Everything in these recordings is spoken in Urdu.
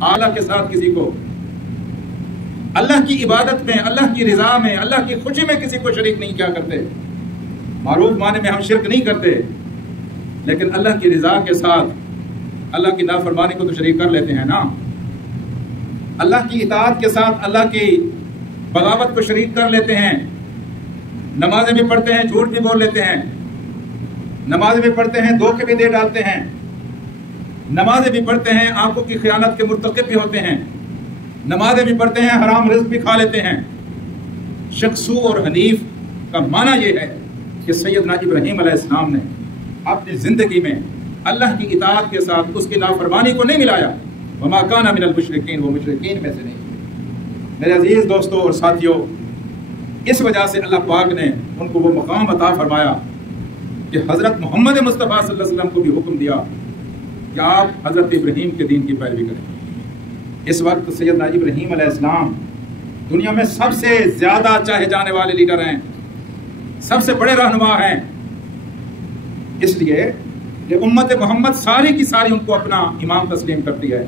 اللہ کے ساتھ کسی کو اللہ کی عبادت میں، اللہ کی رضا میں، اللہ کی خوشی میں کسی کو شریک نہیں کیا کرتے۔ معروف معنی میں ہم شرک نہیں کرتے، لیکن اللہ کی رضا کے ساتھ اللہ کی نافرمانی کو تو شریک کر لیتے ہیں نا۔ اللہ کی اطاعت کے ساتھ اللہ کی بغاوت کو شریک کر لیتے ہیں۔ نمازیں بھی پڑھتے ہیں، جھوٹ بھی بول لیتے ہیں، نمازیں بھی پڑھتے ہیں، دھوکے بھی دے ڈالتے ہیں، نمازیں بھی پڑھتے ہیں، آنکھوں کی خیانت کے مرتکب بھی ہوتے ہیں، نمازیں بھی پڑھتے ہیں، حرام رزق بھی کھا لیتے ہیں۔ شخصو اور حنیف کا معنی یہ ہے کہ سیدنا ابراہیم علیہ السلام نے اپنی زندگی میں اللہ کی اطاعت کے ساتھ اس کی نافرمانی کو نہیں ملایا۔ وما کان من المشرکین، وہ مشرکین میں سے نہیں۔ میرے عزیز دوستوں اور ساتھیوں، اس وجہ سے اللہ پاک نے ان کو وہ مقام عطا فرمایا کہ حضرت محمد مصطفیٰ صلی اللہ علیہ وسلم کو بھی حکم دیا کہ آپ حضرت ابراہیم کے دین کی پیروی کریں۔ اس وقت سیدنا ابراہیم علیہ السلام دنیا میں سب سے زیادہ چاہے جانے والے لیڈر ہیں، سب سے بڑے رہنما ہیں، اس لیے کہ امت محمد ساری کی ساری ان کو اپنا امام تسلیم کرتی ہے،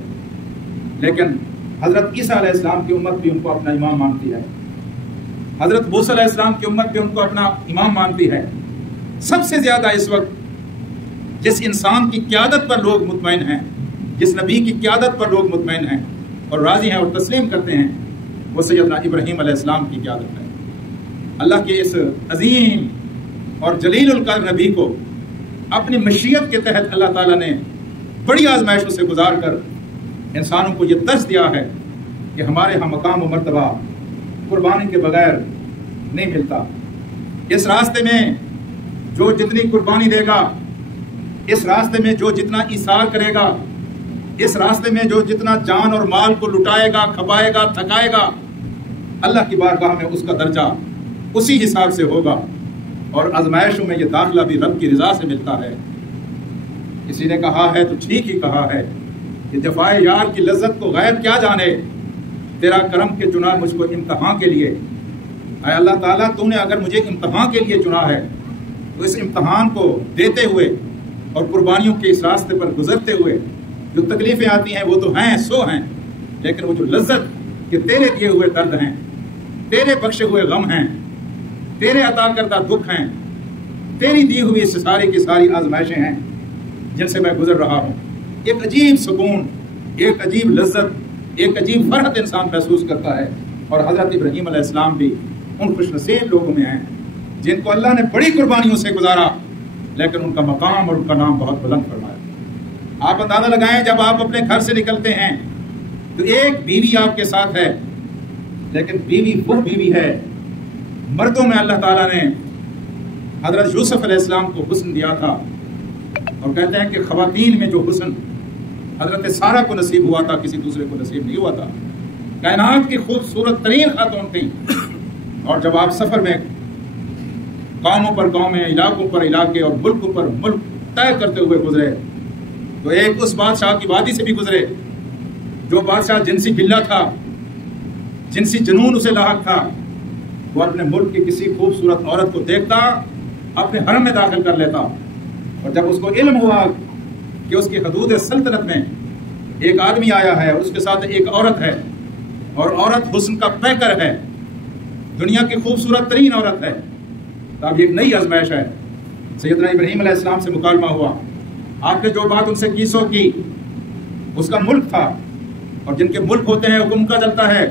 لیکن حضرت عیسیٰ علیہ السلام کی امت بھی ان کو اپنا امام مانتی ہے، حضرت موسیٰ علیہ السلام کی امت بھی ان کو اپنا امام مانتی ہے۔ سب سے زیادہ اس وقت جس انسان کی قیادت پر لوگ مطمئن ہیں، جس نبی کی قیادت پر لوگ مطمئن ہیں اور راضی ہیں اور تسلیم کرتے ہیں، وہ سیدنا ابراہیم علیہ السلام کی قیادت ہے۔ اللہ کے اس عظیم اور جلیل القدر نبی کو اپنی مشیت کے تحت اللہ تعالیٰ نے بڑی آزمائشوں سے گزار کر انسانوں کو یہ درس دیا ہے کہ ہمارے ہاں مقام و مرتبہ قربانی کے بغیر نہیں ملتا۔ اس راستے میں جو جتنی قربانی دے گا، اس راستے میں جو جتنا ایثار کرے گا، اس راستے میں جو جتنا جان اور مال کو لٹائے گا، کھپائے گا، تھکائے گا، اللہ کی بارگاہ میں اس کا درجہ اسی حساب سے ہوگا، اور آزمائشوں میں یہ داخلہ بھی رب کی رضا سے ملتا ہے۔ کسی نے کہا ہے تو ٹھیک ہی کہا ہے کہ جفائے یار کی لذت کو غیر کیا جانے، تیرا کرم کے چنا مجھ کو امتحان کے لیے۔ اے اللہ تعالیٰ، تو نے اگر مجھے امتحان کے لیے چنا ہے تو اس امتحان کو دیتے ہوئے اور قربانیوں کے اس راستے پر گزرتے ہوئے جو تکلیفیں آتی ہیں وہ تو ہیں سو ہیں، لیکن وہ جو لذت کہ تیرے دیے ہوئے درد ہیں، تیرے بخشے ہوئے غم ہیں، تیرے عطا کردہ دکھ ہیں، تیری دی ہوئی ساری کی ساری آزمائشیں ہیں جن سے میں گزر رہا ہوں۔ ایک عجیب سکون، ایک عجیب لذت، ایک عجیب فرحت انسان محسوس کرتا ہے، اور حضرت ابراہیم علیہ السلام بھی ان خوش نصیب لوگوں میں ہیں جن کو اللہ نے بڑی قربانیوں سے گزارا، لیکن ان کا مقام اور ان کا نام بہت بلند فرمایا۔ آپ اندازہ لگائیں، جب آپ اپنے گھر سے نکلتے ہیں تو ایک بیوی آپ کے ساتھ ہے، لیکن بیوی وہ بیوی ہے، مردوں میں اللہ تعالیٰ نے حضرت یوسف علیہ السلام کو حسن دیا تھا، اور کہتے ہیں کہ خواتین میں جو حسن حضرت سارہ کو نصیب ہوا تھا کسی دوسرے کو نصیب نہیں ہوا تھا۔ کائنات کی خوبصورت ترین خاتون تھیں، اور جب آپ سفر میں قوموں پر قومیں، علاقوں پر علاقے اور ملکوں پر ملک طے کرتے ہوئے گزرے، تو ایک اس بادشاہ کی وادی سے بھی گزرے جو بادشاہ جنسی بلّہ تھا، جنسی جنون اسے لاحق تھا۔ وہ اپنے ملک کی کسی خوبصورت عورت کو دیکھتا، اپنے حرم میں داخل کر لیتا، اور جب اس کو علم ہوا کہ اس کی حدود سلطنت میں ایک آدمی آیا ہے اور اس کے ساتھ ایک عورت ہے، اور عورت حسن کا پیکر ہے، دنیا کی خوبصورت ترین عورت ہے، تو اب ایک نئی آزمائش ہے۔ سیدنا ابراہیم علیہ السلام سے مکالمہ ہوا، آپ نے جو بات ان سے کی سو کی، اس کا ملک تھا، اور جن کے ملک ہوتے ہیں حکم کا چلتا ہے۔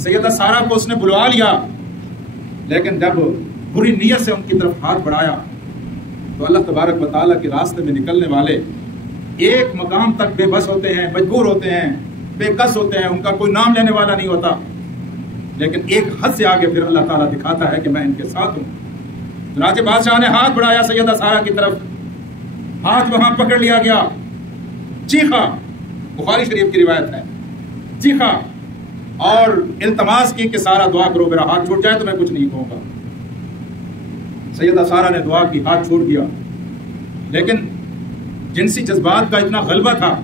سیدہ سارہ کو اس نے بلوا لیا، لیکن جب بری نیت سے ان کی طرف ہاتھ بڑھایا تو اللہ تبارک و تعالیٰ کے راستے میں نکلنے والے ایک مقام تک بے بس ہوتے ہیں، مجبور ہوتے ہیں، بے کس ہوتے ہیں، ان کا کوئی نام لینے والا نہیں ہوتا، لیکن ایک حد سے آگے پھر اللہ تعالیٰ دکھاتا ہے کہ میں ان کے ساتھ ہوں۔ چنانچہ بادشاہ نے ہاتھ بڑھایا سیدہ سارہ کی طرف، ہاتھ وہاں پکڑ لیا گیا، چیخا، بخاری شریف کی روایت ہے، چیخا اور التماس کی کہ سارہ دعا کرو، میرا ہاتھ چھوٹ جائے تو میں کچھ نہیں کہوں گا۔ سیدہ سارہ نے دعا کی، ہاتھ چھوٹ دیا، لیکن جنسی جذبات کا اتنا غلبہ تھا،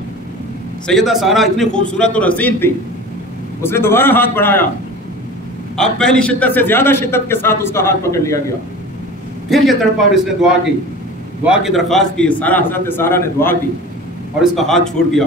سیدہ سارہ اتنی خوبصورت اور حسین تھی، اس نے دوبارہ ہاتھ بڑھایا، اب پہلی شدت سے زیادہ شدت کے ساتھ اس کا ہاتھ پکڑ لیا گیا، پھر یہ تڑپا اور اس نے دعا کی درخواست کی، حضرت سارہ نے دعا کی اور اس کا ہاتھ چھوڑ دیا۔